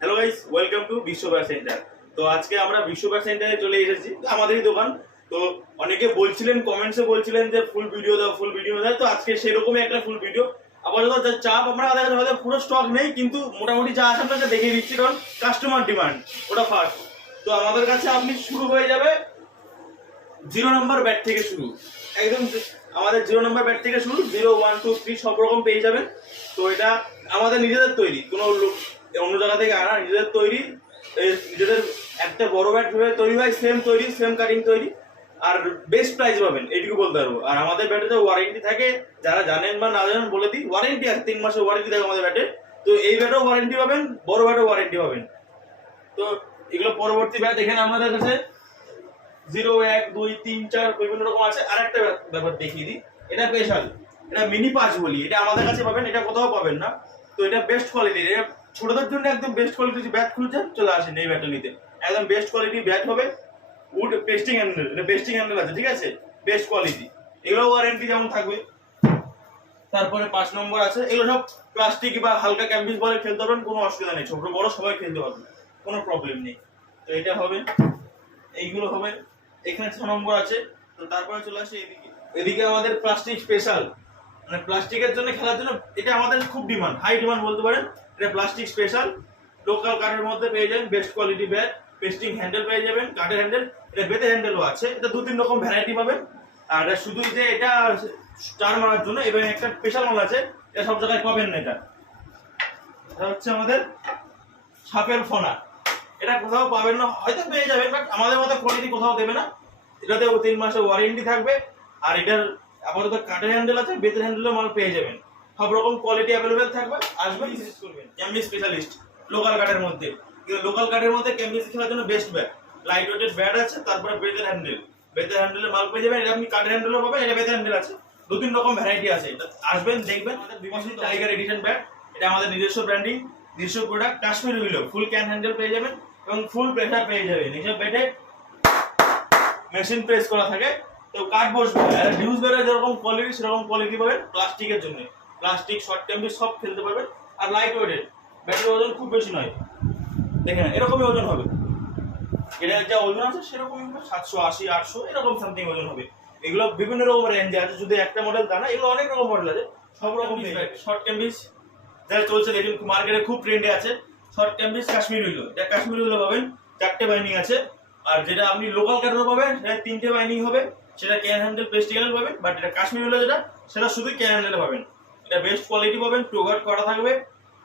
Hello guys, welcome to বিশ্ব bat centre. তো আজকে আমরা বিশ্ব ব্যাট সেন্টারে চলে এসেছি, আমাদেরই দোকান। তো অনেকে বলছিলেন, কমেন্টসে বলছিলেন যে ফুল ভিডিও দাও, ফুল ভিডিও দাও। তো আজকে সেরকমই একটা ফুল ভিডিও। আপাতত যা চাপ আমরা আমাদের হয়তো পুরো স্টক নেই, কিন্তু মোটামুটি যা আছে আপনাকে দেখিয়ে দিচ্ছি, কারণ কাস্টমার ডিমান্ড ওটা ফার্স্ট। তো আমাদের কাছে আপনি শুরু হয়ে যাবে 0 নম্বর ব্যাট থেকে শুরু, একদম আমাদের 0 নম্বর ব্যাট থেকে শুরু, 0, 1, 2, 3 সব রকম পেয়ে যাবেন। তো এটা আমাদের নিজেদের তৈরি, কোনো অন্য জায়গা থেকে আনা, নিজেদের তৈরি। নিজেদের একটা বড় ব্যাট ভেবে তৈরি হয়, সেম তৈরি, সেম কাটিং তৈরি, আর বেস্ট প্রাইস পাবেন, এইটুকু বলতে পারবো। আর আমাদের ব্যাটে ওয়ারেন্টি থাকে, যারা জানেন বা না জানেন বলে দিই, ওয়ারেন্টি আছে 3 মাসের ওয়ারেন্টি থাকে আমাদের ব্যাটে। তো এই ব্যাটেও ওয়ারেন্টি পাবেন, বড় ব্যাটেও ওয়ারেন্টি পাবেন। তো এগুলো পরবর্তী ব্যাট এখানে আমাদের কাছে 0, 1, 2, 3, 4 বিভিন্ন রকম আছে। আর একটা ব্যাপার দেখিয়ে দিই, এটা স্পেশাল, এটা মিনি পাঁচ বলি, এটা আমাদের কাছে পাবেন, এটা কোথাও পাবেন না। তো এটা বেস্ট কোয়ালিটির, এটা ছোটদের জন্য একদম বেস্ট কোয়ালিটির ব্যাট খুঁজছেন, চলে আসেন এই ব্যাটটা নিতে। একদম বেস্ট কোয়ালিটির ব্যাট হবে, উড পেস্টিং হ্যান্ডেল, এটা পেস্টিং হ্যান্ডেল আছে, ঠিক আছে, বেস্ট কোয়ালিটি। এগুলো ওয়ারেন্টি যেমন থাকবে। তারপরে 5 নম্বর আছে, এগুলো সব প্লাস্টিক বা হালকা ক্যাম্বিস বলে খেলতে পারবেন, কোনো অসুবিধা নেই, ছোট বড় সবাই খেলতে পারবেন, কোনো প্রবলেম নেই। তো এটা হবে, এইগুলো হবে। এখানে 6 নম্বর আছে। তো তারপরে চলে আসে এদিকে, এদিকে আমাদের প্লাস্টিক স্পেশাল, মানে প্লাস্টিকের জন্য খেলার জন্য এটা আমাদের খুব ডিমান্ড, হাই ডিমান্ড বলতে পারেন। এটা প্লাস্টিক স্পেশাল, লোকাল কাঠের মধ্যে পেয়ে যাবেন, best quality bat, pasting handle পেয়ে যাবেন, কাঠের হ্যান্ডেল, এটা বেতে হ্যান্ডেলও আছে। এটা 2-3 রকম ভ্যারাইটি পাবেন। আর এটা শুধু যে এটা স্টার মারার জন্য, এবং একটা স্পেশাল মাল আছে, এটা সব জায়গায় পাবেন না। এটা হচ্ছে আমাদের সাপের ফোনা, এটা কোথাও পাবেন না, হয়তো পেয়ে যাবেন, বাট আমাদের মতো কোয়ালিটি কোথাও দেবে না। এটাতে 3 মাসের ওয়ারেন্টি থাকবে। আর এটার আপাতত কাঠের হ্যান্ডেল আছে, বেতের হ্যান্ডেলের মাল পেয়ে যাবেন, সব রকম কোয়ালিটি অ্যাভেলেবেল থাকবে। আসবেন, ভিজিট করবেন। ক্যাম্বিস স্পেশালিস্ট, লোকাল কাঠের মধ্যে, লোকাল কাঠের মধ্যে ক্যাম্বিস খেলার জন্য best bat, light weighted bat আছে। তারপরে বেতের হ্যান্ডেল, বেতের হ্যান্ডেলের মাল পেয়ে যাবেন। এটা আপনি কাঠের হ্যান্ডেলও পাবেন, এটা বেতের হ্যান্ডেল আছে, 2-3 রকম ভ্যারাইটি আছে। আসবেন, দেখবেন। আমাদের বিমর্শন টাইগার এডিশন ব্যাট, এটা আমাদের নিজস্ব ব্র্যান্ডিং, নিজস্ব product, Kashmir উইলো, full can handle পেয়ে যাবেন এবং ফুল প্রেসার পেয়ে যাবেন। এইসব ব্যাটে মেশিন প্রেস করা থাকে, তো কাঠ বসবে। আর ডিউজ ব্যাটের যেরকম কোয়ালিটি সেরকম কোয়ালিটি পাবেন। প্লাস্টিকের জন্য, প্লাস্টিক শর্ট ক্যাম্বিস সব খেলতে পারবেন। আর লাইট ওয়েটেড, ব্যাটের ওজন খুব বেশি নয়, দেখেন এরকমই ওজন হবে। এটার যা ওজন আছে সেরকমই হবে, 780, 800 এরকম সামথিং ওজন হবে। এগুলো বিভিন্ন রকম রেঞ্জে আছে, যদি একটা মডেল তা না, এগুলো অনেক রকম মডেল আছে, সব রকম। শর্ট ক্যাম্বিস যারা চলছে দেখুন, মার্কেটে খুব ট্রেন্ডে আছে, শর্ট ক্যাম্বিস কাশ্মীর উইলো। এটা কাশ্মীর উইলো পাবেন, 4টে বাইন্ডিং আছে। আর যেটা আপনি লোকাল কাঠের পাবেন, সেটা 3টে বাইন্ডিং হবে, সেটা ক্যান হ্যান্ডেল পেস্টিং হ্যান্ডেল পাবেন। বাট এটা কাশ্মীর উইলো যেটা, সেটা শুধু ক্যান হ্যান্ডেলে পাবেন। এটা বেস্ট কোয়ালিটি পাবেন, টোগার্ড করা থাকবে,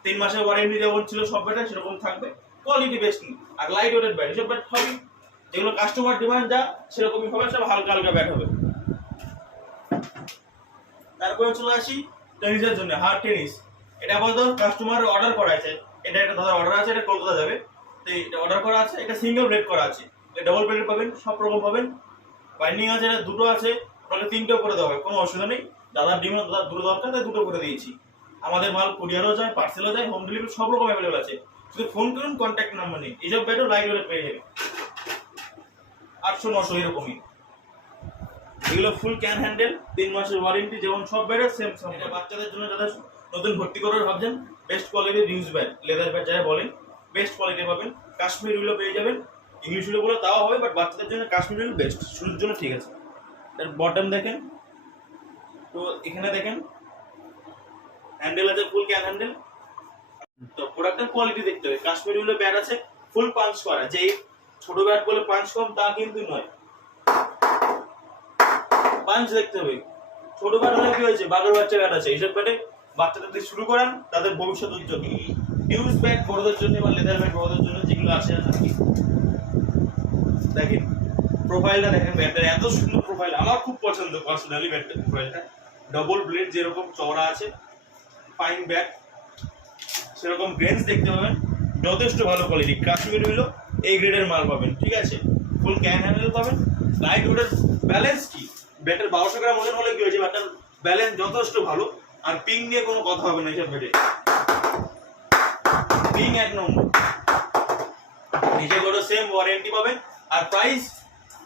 3 মাসের ওয়ারেন্টি যেমন ছিল সব ব্যাটে সেরকম থাকবে, কোয়ালিটি বেস্ট। আর লাইট ওয়েটেড ব্যাট, এসব ব্যাট হবে যেগুলো কাস্টমার ডিমান্ড যা সেরকমই হবে, সব হালকা হালকা ব্যাট হবে। তারপরে চলে আসি টেনিসের জন্য, হার্ড টেনিস। এটা আপাতত কাস্টমার অর্ডার করা আছে, এটা একটা দাদা অর্ডার আছে, এটা কলকাতা যাবে, তো এটা অর্ডার করা আছে। এটা সিঙ্গেল ব্লেড করা আছে, এটা ডাবল ব্লেড পাবেন, সব রকম পাবেন। বাইন্ডিং আছে, এটা 2টো আছে, আপনাকে 3টেও করে দেওয়া হবে, কোনো অসুবিধা নেই। দাদার ডিমান্ড, দাদার 2টো দরকার, তাই 2টো করে দিয়েছি। আমাদের মাল কুরিয়ারও যায়, পার্সেলও যায়, হোম ডেলিভারি সব রকম অ্যাভেলেবল আছে। শুধু ফোন করুন, কন্ট্যাক্ট নাম্বার নেই। এইসব ব্যাটও লাইট ওয়েট পেয়ে যাবে, 800, 900 এরকমই। এগুলো ফুল ক্যান হ্যান্ডেল, 3 মাসের ওয়ারেন্টি, যেমন সব ব্যাটের সেম। এটা বাচ্চাদের জন্য যারা নতুন ভর্তি করার ভাবছেন, বেস্ট কোয়ালিটির ইউজ ব্যাট, লেদার ব্যাট যারা বলেন, বেস্ট কোয়ালিটি পাবেন। কাশ্মীর উইলো পেয়ে যাবেন, ইংলিশ উইলো বলে তাও হবে, বাট বাচ্চাদের জন্য কাশ্মীর উইল বেস্ট, শুরুর জন্য ঠিক আছে। এর বটম দেখেন, তো এখানে দেখেন হ্যান্ডেল আছে, ফুল ক্যান হ্যান্ডেল। তো প্রোডাক্টের কোয়ালিটি দেখতে হবে। কাশ্মীর উইলো ব্যাট আছে ফুল পাঞ্চ করা, যে ছোট ব্যাট বলে পাঞ্চ কম তা কিন্তু নয়, পাঞ্চ দেখতে হবে। ছোট ব্যাট হলে কি হয়েছে, বাঘের বাচ্চা ব্যাট আছে, এইসব ব্যাটে বাচ্চাদের দিয়ে শুরু করান, তাদের ভবিষ্যৎ উজ্জ্বল। ইউজ ব্যাট বড়দের জন্য বা লেদার ব্যাট বড়দের জন্য যেগুলো আছে আর কি। দেখেন প্রোফাইলটা, দেখেন ব্যাটের এত সুন্দর প্রোফাইল, আমার খুব পছন্দ পার্সোনালি ব্যাটের প্রোফাইলটা। ডবল ব্লেড যেরকম চওড়া আছে, ফাইন ব্যাট, সেরকম গ্রেন্স দেখতে পাবেন, যথেষ্ট ভালো কোয়ালিটি। কাশ্মীর হলো এই গ্রেডের মাল পাবেন, ঠিক আছে। ফুল ক্যান হ্যান্ডেল পাবেন, লাইট ওয়েটের, ব্যালেন্স কি, ব্যাটের 1200 গ্রাম ওজন হলে কি হয়েছে, ব্যাটার ব্যালেন্স যথেষ্ট ভালো। আর পিং নিয়ে কোনো কথা হবে না এইসব ব্যাটে, পিং 1 নম্বর। নিচে করে সেম ওয়ারেন্টি পাবেন। আর প্রাইস,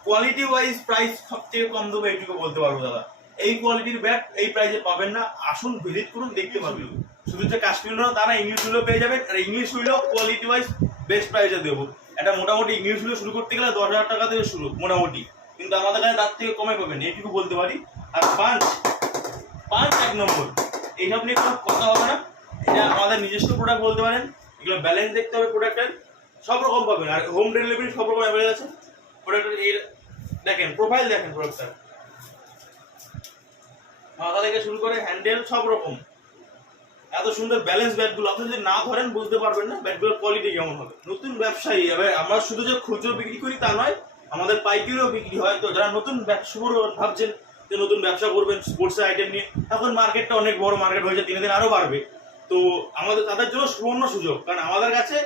কোয়ালিটি ওয়াইজ প্রাইস সবচেয়ে কম দেবো, এইটুকু বলতে পারবো দাদা। এই কোয়ালিটির ব্যাট এই প্রাইসে পাবেন না, আসুন ভিজিট করুন, দেখতে পাবেন। শুধু যে কাশ্মীর না তা না, ইংলিশ হুইলও পেয়ে যাবেন। আর ইংলিশ হুইলও কোয়ালিটি ওয়াইজ বেস্ট প্রাইসে দেবো। এটা মোটামুটি ইংলিশ হুইল শুরু করতে গেলে 10,000 টাকা থেকে শুরু মোটামুটি, কিন্তু আমাদের কাছে তার থেকে কমে পাবেন, এইটুকু বলতে পারি। আর পাঁচ পাঁচ 1 নম্বর, এইসব নিয়ে কোনো কথা হবে না, এটা আমাদের নিজস্ব প্রোডাক্ট বলতে পারেন। এগুলো ব্যালেন্স দেখতে হবে প্রোডাক্টের, সব রকম পাবেন। আর হোম ডেলিভারি সব রকম অ্যাভেলেবল আছে প্রোডাক্টের। এই দেখেন প্রোফাইল, দেখেন প্রোডাক্টটা, মাথা থেকে শুরু করে হ্যান্ডেল সব রকম, এত সুন্দর ব্যালেন্স ব্যাটগুলো। আপনি যদি না ধরেন বুঝতে পারবেন না ব্যাটগুলোর কোয়ালিটি কেমন হবে। নতুন ব্যবসায়ী, এবার আমরা শুধু যে খুচরো বিক্রি করি তা নয়, আমাদের পাইকারিও বিক্রি হয়। তো যারা নতুন ব্যবসা ভাবছেন যে নতুন ব্যবসা করবেন স্পোর্টসের আইটেম নিয়ে, এখন মার্কেটটা অনেক বড় মার্কেট হয়েছে, দিনে দিন আরো বাড়বে। তো আমাদের তাদের জন্য সুবর্ণ সুযোগ, কারণ আমাদের কাছে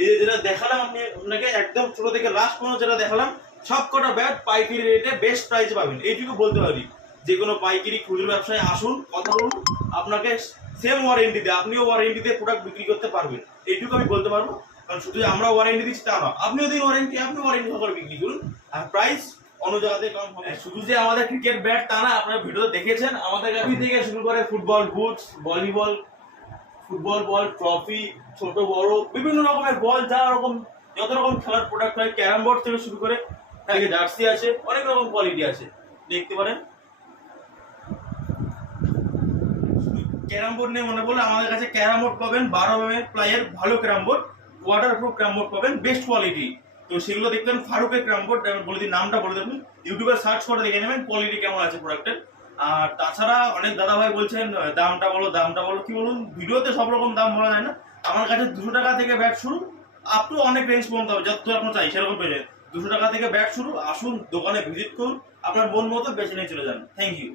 এই যে যেটা দেখালাম আপনাকে একদম ছোট থেকে লাস্ট পর্যন্ত যেটা দেখালাম, সব কটা ব্যাট পাইকারি রেটে বেস্ট প্রাইসে পাবেন, এইটুকু বলতে পারি। যে কোনো পাইকারি খুচরো ব্যবসায় আসুন, কথা বলুন, আপনাকে সেম ওয়ারেন্টিতে, আপনিও ওয়ারেন্টিতে প্রোডাক্ট বিক্রি করতে পারবেন, এইটুকু আমি বলতে পারবো। কারণ শুধু আমরা ওয়ারেন্টি দিচ্ছি তা না, আপনিও দিন ওয়ারেন্টি, আপনি ওয়ারেন্টি সহকারে বিক্রি করুন, আর প্রাইস অন্য জায়গাতে কম হবে। শুধু যে আমাদের ক্রিকেট ব্যাট তা না, আপনারা ভিডিওতে দেখেছেন আমাদের কাছে থেকে শুরু করে ফুটবল বুটস, ভলিবল, ফুটবল বল, ট্রফি, ছোট বড় বিভিন্ন রকমের বল, যা রকম যত রকম খেলার প্রোডাক্ট হয়, ক্যারাম বোর্ড থেকে শুরু করে জার্সি আছে, অনেক রকম কোয়ালিটি আছে, দেখতে পারেন। ক্যারাম বোর্ড নিয়ে মনে পড়লে আমাদের কাছে ক্যারাম বোর্ড পাবেন 12 প্লাইয়ের ভালো carrom board, waterproof carrom board পাবেন বেস্ট কোয়ালিটি। তো সেগুলো দেখবেন ফারুকের ক্যারাম বোর্ড, বলে দিই নামটা বলে দেবেন, ইউটিউবে সার্চ করে দেখে নেবেন কোয়ালিটি কেমন আছে প্রোডাক্টের। আর তাছাড়া অনেক দাদা ভাই বলছেন দামটা বলো দামটা বলো, কি বলুন, ভিডিওতে সব রকম দাম বলা যায় না। আমার কাছে 200 টাকা থেকে ব্যাট শুরু, আপ টু অনেক রেঞ্জ পর্যন্ত হবে, যত আপনার চাই সেরকম পেয়ে যায়। 200 টাকা থেকে ব্যাট শুরু, আসুন দোকানে ভিজিট করুন, আপনার মন মতো বেছে নিয়ে চলে যান। Thank you.